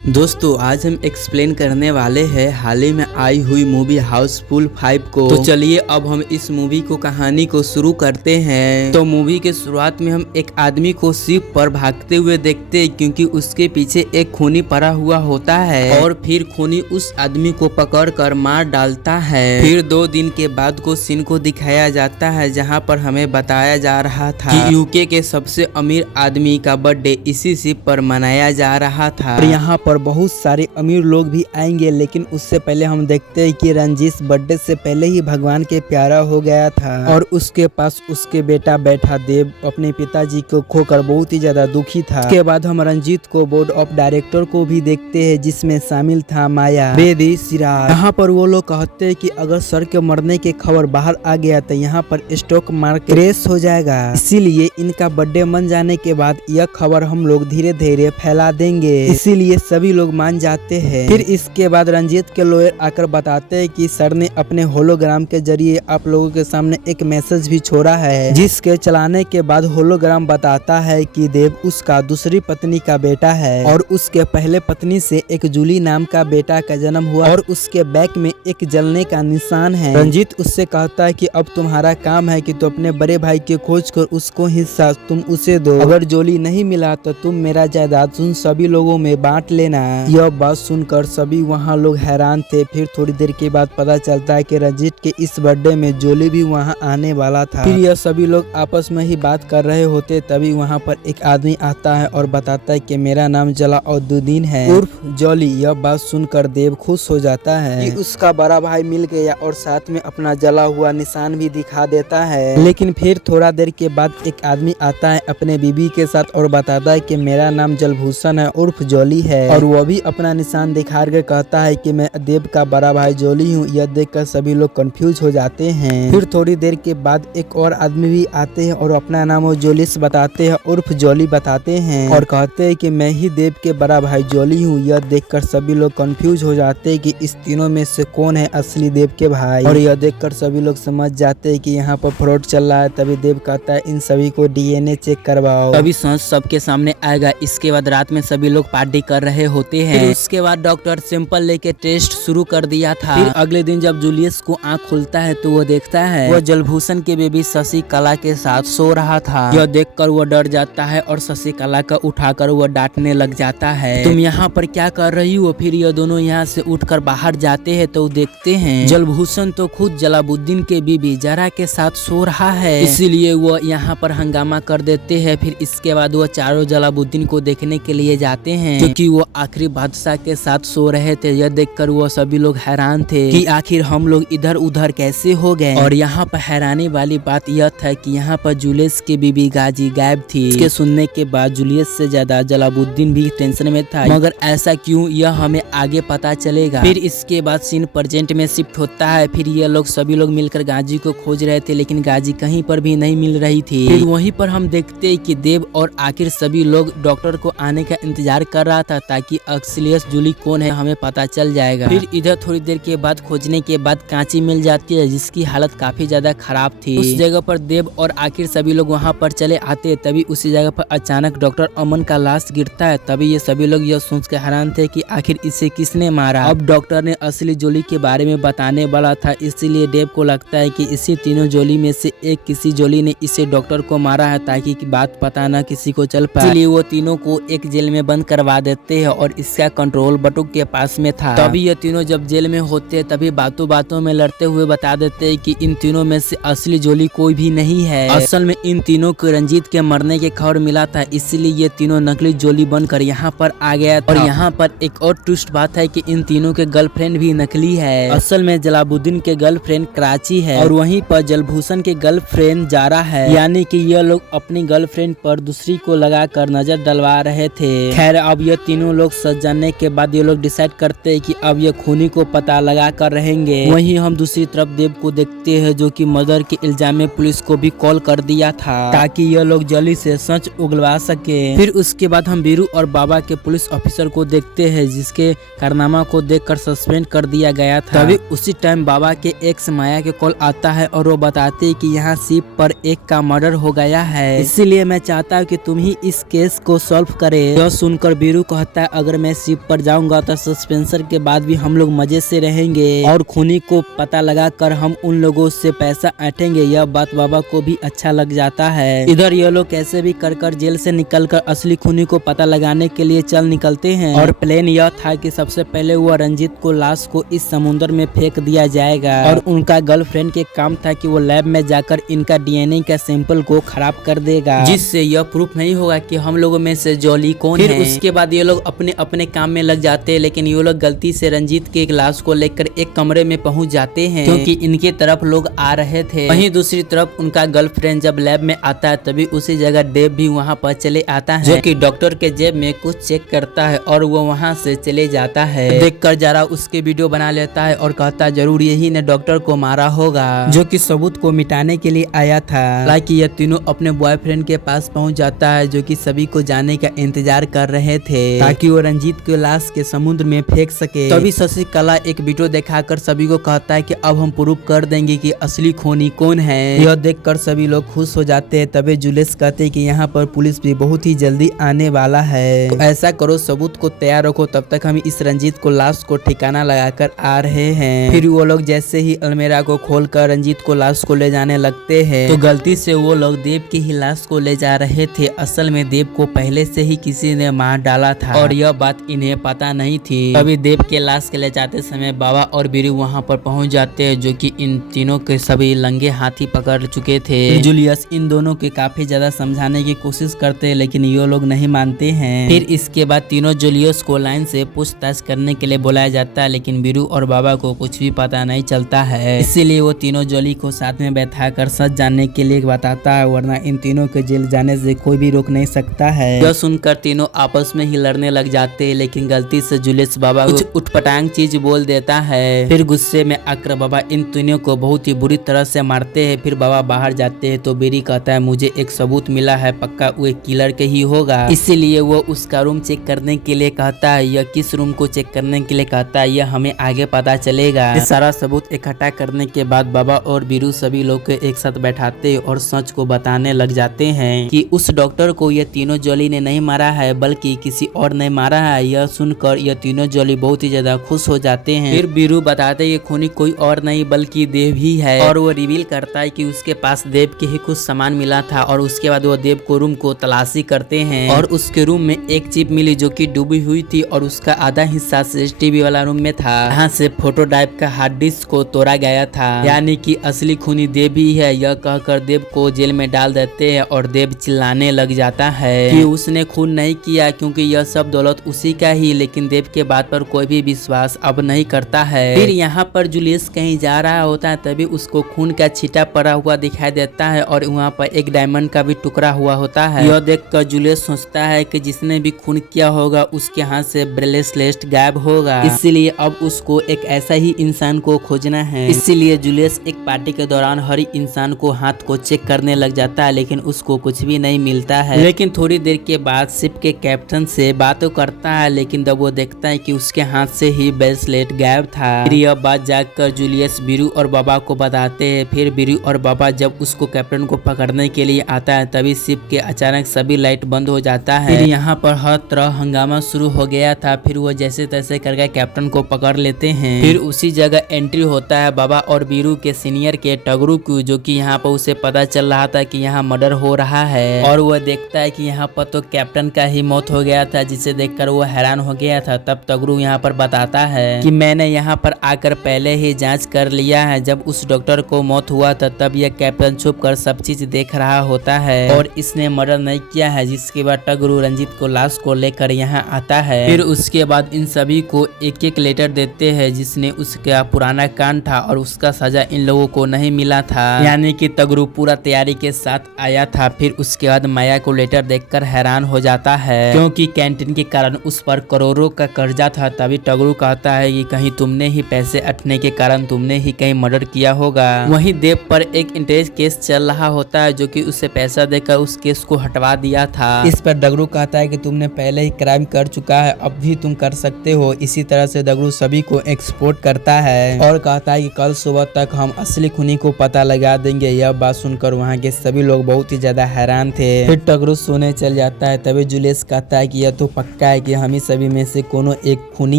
दोस्तों आज हम एक्सप्लेन करने वाले हैं हाल ही में आई हुई मूवी हाउसफुल 5 को। तो चलिए अब हम इस मूवी को कहानी को शुरू करते हैं। तो मूवी के शुरुआत में हम एक आदमी को शिप पर भागते हुए देखते हैं क्योंकि उसके पीछे एक खूनी पड़ा हुआ होता है और फिर खूनी उस आदमी को पकड़ कर मार डालता है। फिर 2 दिन के बाद को सीन को दिखाया जाता है जहाँ पर हमें बताया जा रहा था कि यूके के सबसे अमीर आदमी का बर्थडे इसी शिप पर मनाया जा रहा था और यहाँ पर बहुत सारे अमीर लोग भी आएंगे। लेकिन उससे पहले हम देखते हैं कि रंजीत बर्थडे से पहले ही भगवान के प्यारा हो गया था और उसके पास उसके बेटा बैठा देव अपने पिताजी को खोकर बहुत ही ज्यादा दुखी था। उसके बाद हम रंजीत को बोर्ड ऑफ डायरेक्टर को भी देखते हैं जिसमें शामिल था माया, बेदी, सिराज। यहाँ पर वो लोग कहते हैं कि अगर सर के मरने की खबर बाहर आ गया तो यहाँ पर स्टॉक मार्केट क्रैश हो जाएगा, इसीलिए इनका बर्थडे मन जाने के बाद यह खबर हम लोग धीरे धीरे फैला देंगे। इसीलिए सभी लोग मान जाते हैं। फिर इसके बाद रंजीत के लॉयर आकर बताते हैं कि सर ने अपने होलोग्राम के जरिए आप लोगों के सामने एक मैसेज भी छोड़ा है जिसके चलाने के बाद होलोग्राम बताता है कि देव उसका दूसरी पत्नी का बेटा है और उसके पहले पत्नी से एक जूली नाम का बेटा का जन्म हुआ और उसके बैक में एक जलने का निशान है। रंजीत उससे कहता है कि अब तुम्हारा काम है कि तुम अपने बड़े भाई की खोज कर उसको हिस्सा तुम उसे दो, अगर जोली नहीं मिला तो तुम मेरा जायदाद उन सभी लोगों में बांट लेना। यह बात सुनकर सभी वहाँ लोग हैरान थे। फिर थोड़ी देर के बाद पता चलता है कि रंजीत के इस बर्थडे में जोली भी वहाँ आने वाला था। फिर यह सभी लोग आपस में ही बात कर रहे होते तभी वहाँ पर एक आदमी आता है और बताता है कि मेरा नाम जलाउद्दीन है उर्फ जोली। यह बात सुनकर देव खुश हो जाता है कि उसका बड़ा भाई मिल गया और साथ में अपना जला हुआ निशान भी दिखा देता है। लेकिन फिर थोड़ा देर के बाद एक आदमी आता है अपने बीबी के साथ और बताता है कि मेरा नाम जलभूषण है उर्फ जोली है और वह भी अपना निशान दिखा कर कहता है कि मैं देव का बड़ा भाई जोली हूँ। यह देखकर सभी लोग कंफ्यूज हो जाते हैं। फिर थोड़ी देर के बाद एक और आदमी भी आते हैं और अपना नाम वो जोलिस बताते हैं उर्फ जोली बताते हैं और कहते हैं कि मैं ही देव के बड़ा भाई जोली हूँ। यह देखकर सभी लोग कंफ्यूज हो जाते हैं कि इस तीनों में से कौन है असली देव के भाई और यह देखकर सभी लोग समझ जाते हैं कि यहाँ पर फ्रॉड चल रहा है। तभी देव कहता है इन सभी को डीएनए चेक करवाओ, तभी सच सबके सामने आएगा। इसके बाद रात में सभी लोग पार्टी कर रहे होते हैं। फिर उसके बाद डॉक्टर सैंपल लेके टेस्ट शुरू कर दिया था। फिर अगले दिन जब जूलियस को आंख खुलता है तो वो देखता है वो जलभूषण के बेबी शशि कला के साथ सो रहा था। यह देखकर वो डर जाता है और शशि कला का उठाकर वो डांटने लग जाता है, तुम यहाँ पर क्या कर रही हो। फिर ये दोनों यहाँ से उठकर बाहर जाते हैं तो देखते हैं जलभूषण तो खुद जलाउद्दीन के बीबी जरा के साथ सो रहा है, इसीलिए वो यहाँ पर हंगामा कर देते हैं। फिर इसके बाद वो चारों जलाउद्दीन को देखने के लिए जाते हैं क्योंकि वो आखिरी बादशाह के साथ सो रहे थे। यह देखकर वो सभी लोग हैरान थे कि आखिर हम लोग इधर उधर कैसे हो गए। और यहाँ पर हैरानी वाली बात यह था कि यहाँ पर जूलियस की बीबी गाजी गायब थी। इसके सुनने के बाद जूलियस से ज्यादा जलाउद्दीन भी टेंशन में था, मगर ऐसा क्यों यह हमें आगे पता चलेगा। फिर इसके बाद सीन प्रेजेंट में शिफ्ट होता है। फिर ये लोग सभी लोग मिलकर गाजी को खोज रहे थे लेकिन गाजी कहीं पर भी नहीं मिल रही थी। फिर वहीं पर हम देखते हैं कि देव और आखिर सभी लोग डॉक्टर को आने का इंतजार कर रहा था ताकि असलियत जूली कौन है हमें पता चल जाएगा। फिर इधर थोड़ी देर के बाद खोजने के बाद कांची मिल जाती है जिसकी हालत काफी ज्यादा खराब थी। उस जगह पर देव और आखिर सभी लोग वहां पर चले आते तभी उसी जगह पर अचानक डॉक्टर अमन का लाश गिरता है। तभी ये सभी लोग यह सोच के हैरान थे कि आखिर इसे किसने मारा। अब डॉक्टर ने असली जोली के बारे में बताने वाला था, इसीलिए देव को लगता है कि इसी तीनों जोली में से एक किसी जोली ने इसे डॉक्टर को मारा है ताकि बात पता न किसी को चल पाए। इसलिए वो तीनों को एक जेल में बंद करवा देते हैं और इसका कंट्रोल बटुक के पास में था। तभी ये तीनों जब जेल में होते तभी बातों बातों में लड़ते हुए बता देते हैं कि इन तीनों में से असली जोली कोई भी नहीं है। असल में इन तीनों को रंजीत के मरने के खबर मिला था, इसलिए ये तीनों नकली जोली बनकर यहाँ पर आ गया था। और यहाँ पर एक और ट्विस्ट बात है कि इन तीनों के गर्लफ्रेंड भी नकली है। असल में जलाउद्दीन के गर्लफ्रेंड कराची है और वहीं पर जलभूषण के गर्लफ्रेंड जारा है, यानी कि ये लोग अपनी गर्लफ्रेंड पर दूसरी को लगाकर नजर डलवा रहे थे। खैर अब ये तीनों लोग सज जाने के बाद ये लोग डिसाइड करते हैं कि अब ये खूनी को पता लगा कर रहेंगे। वहीं हम दूसरी तरफ देव को देखते हैं जो कि मर्डर के इल्जाम में पुलिस को भी कॉल कर दिया था ताकि ये लोग जल्दी से सच उगलवा सके। फिर उसके बाद हम बीरू और बाबा के पुलिस ऑफिसर को देखते हैं जिसके कारनामा को देखकर सस्पेंड कर दिया गया था। तभी उसी टाइम बाबा के एक्स माया के कॉल आता है और वो बताते हैं कि यहाँ शिप पर एक का मर्डर हो गया है, इसीलिए मैं चाहता हूँ कि तुम ही इस केस को सॉल्व करे। यह सुनकर बीरू कहता है अगर मैं शिप पर जाऊंगा तो सस्पेंसर के बाद भी हम लोग मजे से रहेंगे और खूनी को पता लगा कर हम उन लोगों से पैसा ऐंठेंगे। यह बात बाबा को भी अच्छा लग जाता है। इधर ये लोग कैसे भी कर जेल से निकलकर असली खूनी को पता लगाने के लिए चल निकलते हैं और प्लान यह था कि सबसे पहले वो रंजीत को लाश को इस समुद्र में फेंक दिया जाएगा और उनका गर्लफ्रेंड के काम था कि वो लैब में जाकर इनका डीएनए का सैंपल को खराब कर देगा, जिससे यह प्रूफ नहीं होगा कि हम लोगों में से जॉली कौन है। फिर उसके बाद ये लोग अपने अपने काम में लग जाते हैं, लेकिन ये लोग गलती से रंजीत के लाश को लेकर एक कमरे में पहुंच जाते हैं क्योंकि इनके तरफ लोग आ रहे थे। वहीं दूसरी तरफ उनका गर्लफ्रेंड जब लैब में आता है तभी उसी जगह देव भी वहाँ पर चले आता है, जो कि डॉक्टर के जेब में कुछ चेक करता है और वो वहाँ से चले जाता है। देखकर जरा उसके वीडियो बना लेता है और कहता है जरूर यही ने डॉक्टर को मारा होगा, जो कि सबूत को मिटाने के लिए आया था। हालांकि ये तीनों अपने बॉयफ्रेंड के पास पहुंच जाता है, जो कि सभी को जाने का इंतजार कर रहे थे ताकि वो रंजीत के लाश के समुद्र में फेंक सके। तभी शशिकला एक वीडियो दिखाकर सभी को कहता है कि अब हम प्रूव कर देंगे कि असली खूनी कौन है। यह देखकर सभी लोग खुश हो जाते हैं। तभी जुलियस कहते हैं कि यहाँ पर पुलिस भी बहुत ही जल्दी आने वाला है, तो ऐसा करो सबूत को तैयार रखो, तब तक हम इस रंजीत को लाश को ठिकाना लगाकर आ रहे हैं। फिर वो लोग जैसे ही अलमेरा को खोलकर रंजीत को लाश को ले जाने लगते हैं तो गलती से वो लोग देव की ही लाश को ले जा रहे थे। असल में देव को पहले से ही किसी ने मार डाला था और यह बात इन्हें पता नहीं थी। तभी देव के लाश के ले जाते समय बाबा और बीरू वहाँ पर पहुँच जाते हैं, जो कि इन तीनों के सभी लंगे हाथी पकड़ चुके थे। जूलियस इन दोनों के काफी ज्यादा समझाने की कोशिश करते हैं, लेकिन ये लोग नहीं मानते हैं। फिर इसके बाद तीनों जूलियस को लाइन से पूछताछ करने के लिए बुलाया जाता है, लेकिन बीरू और बाबा को कुछ भी पता नहीं चलता है। इसीलिए वो तीनों जोली को साथ में बैठाकर सच जानने के लिए बताता है, वरना इन तीनों के जेल जाने से कोई भी रोक नहीं सकता है। यह सुनकर तीनों आपस में ही लड़ने लग जाते हैं, लेकिन गलती से जूलियस बाबा कुछ उठपटांग चीज बोल देता है। फिर गुस्से में आकर बाबा इन तीनों को बहुत ही बुरी तरह से मारते हैं। फिर बाबा बाहर जाते हैं तो बीरी कहता है मुझे एक सबूत मिला है, पक्का वो एक किलर के ही होगा। इसीलिए वो उसका रूम चेक करने के लिए कहता है। यह किस रूम को चेक करने के लिए कहता है यह हमें आगे पता चलेगा। ये सारा सबूत इकट्ठा करने के बाद बाबा और बीरू सभी लोग को एक साथ बैठाते और सच को बताने लग जाते हैं कि उस डॉक्टर को ये तीनों जोली ने नहीं मारा है, बल्कि किसी और ने मारा है। यह सुनकर ये तीनों जोली बहुत ही ज्यादा खुश हो जाते हैं। फिर बीरू बताते ये खूनी कोई और नहीं बल्कि देव ही है और वो रिवील करता है कि उसके पास देव के ही कुछ सामान मिला था। और उसके बाद वो देव को रूम को तलाशी करते हैं और उसके रूम में एक चिप मिली जो कि डूबी हुई थी और उसका आधा हिस्सा CCTV वाला रूम में था। यहाँ से फोटो ड्राइव का हार्ड डिस्क को तोड़ा गया था, यानी कि असली खूनी देव ही है। यह कहकर देव को जेल में डाल देते हैं और देव चिल्लाने लग जाता है कि उसने खून नहीं किया क्योंकि यह सब दौलत उसी का ही। लेकिन देव के बात पर कोई भी विश्वास अब नहीं करता है। फिर यहाँ पर जूलियस कहीं जा रहा होता है, तभी उसको खून का छींटा पड़ा हुआ दिखाई देता है और वहाँ पर एक डायमंड का भी टुकड़ा हुआ होता है। यह देखकर जूलियस सोचता है कि जिसने भी खून किया होगा उसके हाथ से ब्रेसलेट गायब होगा, इसीलिए अब उसको एक ऐसा ही इंसान को खोजना है। इसीलिए जूलियस एक पार्टी के दौरान हर इंसान को हाथ को चेक करने लग जाता है, लेकिन उसको कुछ भी नहीं मिलता है। लेकिन थोड़ी देर के बाद शिप के कैप्टन से बात करता है, लेकिन जब वो देखता है कि उसके हाथ से ही ब्रेसलेट गायब था। फिर यह बात जाकर जूलियस बीरू और बाबा को बताते हैं। फिर बीरू और बाबा जब उसको कैप्टन को पकड़ने के लिए आता है, तभी शिप के अचानक सभी लाइट बंद हो जाता है। फिर यहाँ पर हर तरह हंगामा शुरू हो गया था। फिर वो जैसे तैसे करके कैप्टन को पकड़ लेते हैं। फिर उसी जगह एंट्री होता है बाबा और बीरू के सीनियर के टगरू को, जो कि यहाँ पर उसे पता चल रहा था कि यहाँ मर्डर हो रहा है और वह देखता है कि यहाँ पर तो कैप्टन का ही मौत हो गया था, जिसे देखकर वो हैरान हो गया था। तब टगरू यहाँ पर बताता है कि मैंने यहाँ पर आकर पहले ही जांच कर लिया है। जब उस डॉक्टर को मौत हुआ था तब यह कैप्टन छुप कर सब चीज देख रहा होता है और इसने मर्डर नहीं किया है। जिसके बाद टगरू रंजीत को लाश को लेकर यहाँ आता है। फिर उसके बाद इन सभी को एक एक लेटर देते हैं जिसने उसका पुराना कांड था और उसका सजा इन लोगों को नहीं मिला था, यानी कि टगरू पूरा तैयारी के साथ आया था। फिर उसके बाद माया को लेटर देखकर हैरान हो जाता है, क्योंकि कैंटीन के कारण उस पर करोड़ों का कर्जा था। तभी टगरू कहता है कि कहीं तुमने ही पैसे अटने के कारण तुमने ही कहीं मर्डर किया होगा। वहीं देव पर एक इंटरेस्ट केस चल रहा होता है, जो कि उसे पैसा देकर उस केस को हटवा दिया था। इस पर डगरू कहता है कि तुमने पहले ही क्राइम कर चुका है, अब भी तुम कर सकते हो। इसी तरह से डगरू सभी को एक्सपोर्ट करता है और कहता है कि कल सुबह तक हम असली खूनी को पता लगा देंगे। यह बात सुनकर वहाँ के सभी लोग बहुत ही ज्यादा हैरान थे। फिर टगरू सोने चल जाता है। तभी जूलियस कहता है कि यह तो पक्का सोचता है कि हम ही सभी में से कोनो एक खूनी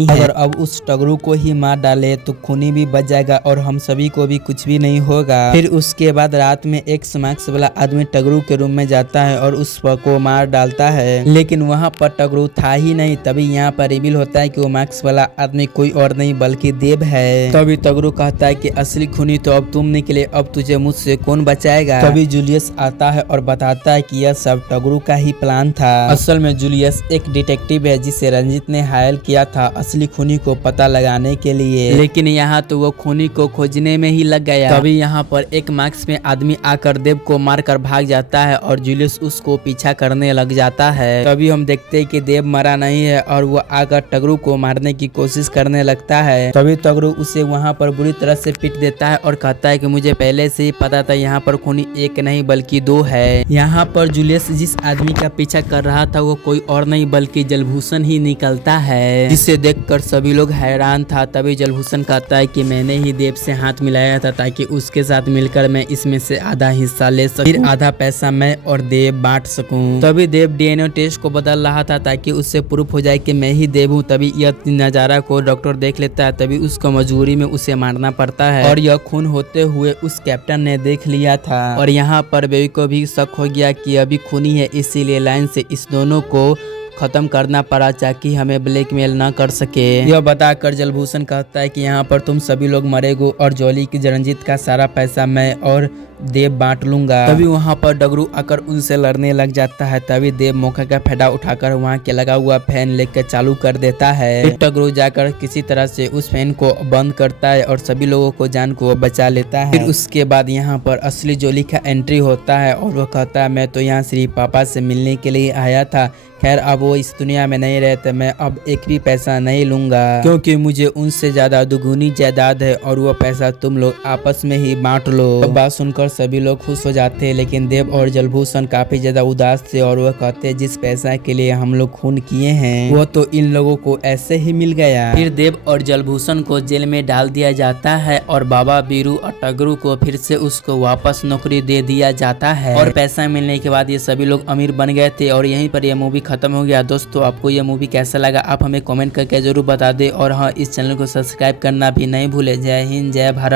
है। अगर अब उस टगरू को ही मार डाले तो खूनी भी बच जाएगा और हम सभी को भी कुछ भी नहीं होगा। फिर उसके बाद रात में एक मास्क वाला आदमी टगरू के रूम में जाता है और उस को मार डालता है, लेकिन वहाँ पर टगरू था ही नहीं। तभी यहाँ पर रिवील होता है कि वो मास्क वाला आदमी कोई और नहीं बल्कि देव है। तभी टगरू कहता है कि असली खूनी तो अब तुम निकले, अब तुझे मुझसे कौन बचाएगा। तभी जूलियस आता है और बताता है कि यह सब टगरू का ही प्लान था। असल में जूलियस एक डिटेक्टिव है जिसे रंजित ने हायर किया था असली खूनी को पता लगाने के लिए, लेकिन यहाँ तो वो खूनी को खोजने में ही लग गया। तभी यहाँ पर एक मास्क में आदमी आकर देव को मारकर भाग जाता है और जूलियस उसको पीछा करने लग जाता है। तभी हम देखते हैं कि देव मरा नहीं है और वो आकर टगरू को मारने की कोशिश करने लगता है। तभी टगरू उसे वहाँ पर बुरी तरह से पीट देता है और कहता है कि मुझे पहले से ही पता था यहाँ पर खूनी एक नहीं बल्कि दो है। यहाँ पर जूलियस जिस आदमी का पीछा कर रहा था वो कोई और नहीं बल्कि जलभूषण ही निकलता है, जिसे देखकर सभी लोग हैरान था। तभी जलभूषण कहता है कि मैंने ही देव से हाथ मिलाया था ताकि उसके साथ मिलकर मैं इसमें से आधा हिस्सा ले सकूं, फिर आधा पैसा मैं और देव बांट सकूं। तभी देव डीएनए टेस्ट को बदल रहा था ताकि उससे प्रूफ हो जाए कि मैं ही देव हूँ। तभी यह नजारा को डॉक्टर देख लेता है। तभी उसको मजबूरी में उसे मारना पड़ता है और यह खून होते हुए उस कैप्टन ने देख लिया था और यहाँ पर बेबी को भी शक हो गया कि अभी खूनी है, इसीलिए लाइन से इस दोनों को खत्म करना पड़ा ताकि हमें ब्लैकमेल ना कर सके। यह बताकर जलभूषण कहता है कि यहाँ पर तुम सभी लोग मरेगो और जॉली की रंजित का सारा पैसा मैं और देव बांट लूंगा। तभी वहाँ पर डगरू आकर उनसे लड़ने लग जाता है। तभी देव मौका का फायदा उठाकर वहाँ के लगा हुआ फैन लेकर चालू कर देता है। फिर डगरू जाकर किसी तरह से उस फैन को बंद करता है और सभी लोगों को जान को बचा लेता है। फिर उसके बाद यहाँ पर असली जॉली का एंट्री होता है और वो कहता है मैं तो यहाँ सिर्फ पापा से मिलने के लिए आया था। खैर अब वो इस दुनिया में नहीं रहते, मैं अब एक भी पैसा नहीं लूंगा क्योंकि मुझे उनसे ज्यादा दुगुनी जायदाद है और वो पैसा तुम लोग आपस में ही बांट लो। बात सुनकर सभी लोग खुश हो जाते हैं, लेकिन देव और जलभूषण काफी ज्यादा उदास थे और वह कहते हैं जिस पैसा के लिए हम लोग खून किए हैं वो तो इन लोगों को ऐसे ही मिल गया। फिर देव और जलभूषण को जेल में डाल दिया जाता है और बाबा बीरू और टगरू को फिर से उसको वापस नौकरी दे दिया जाता है और पैसा मिलने के बाद ये सभी लोग अमीर बन गए थे और यहीं पर यह मूवी खत्म हो गया। दोस्तों आपको यह मूवी कैसा लगा आप हमें कमेंट करके जरूर बता दें और हाँ इस चैनल को सब्सक्राइब करना भी नहीं भूले। जय हिंद जय भारत।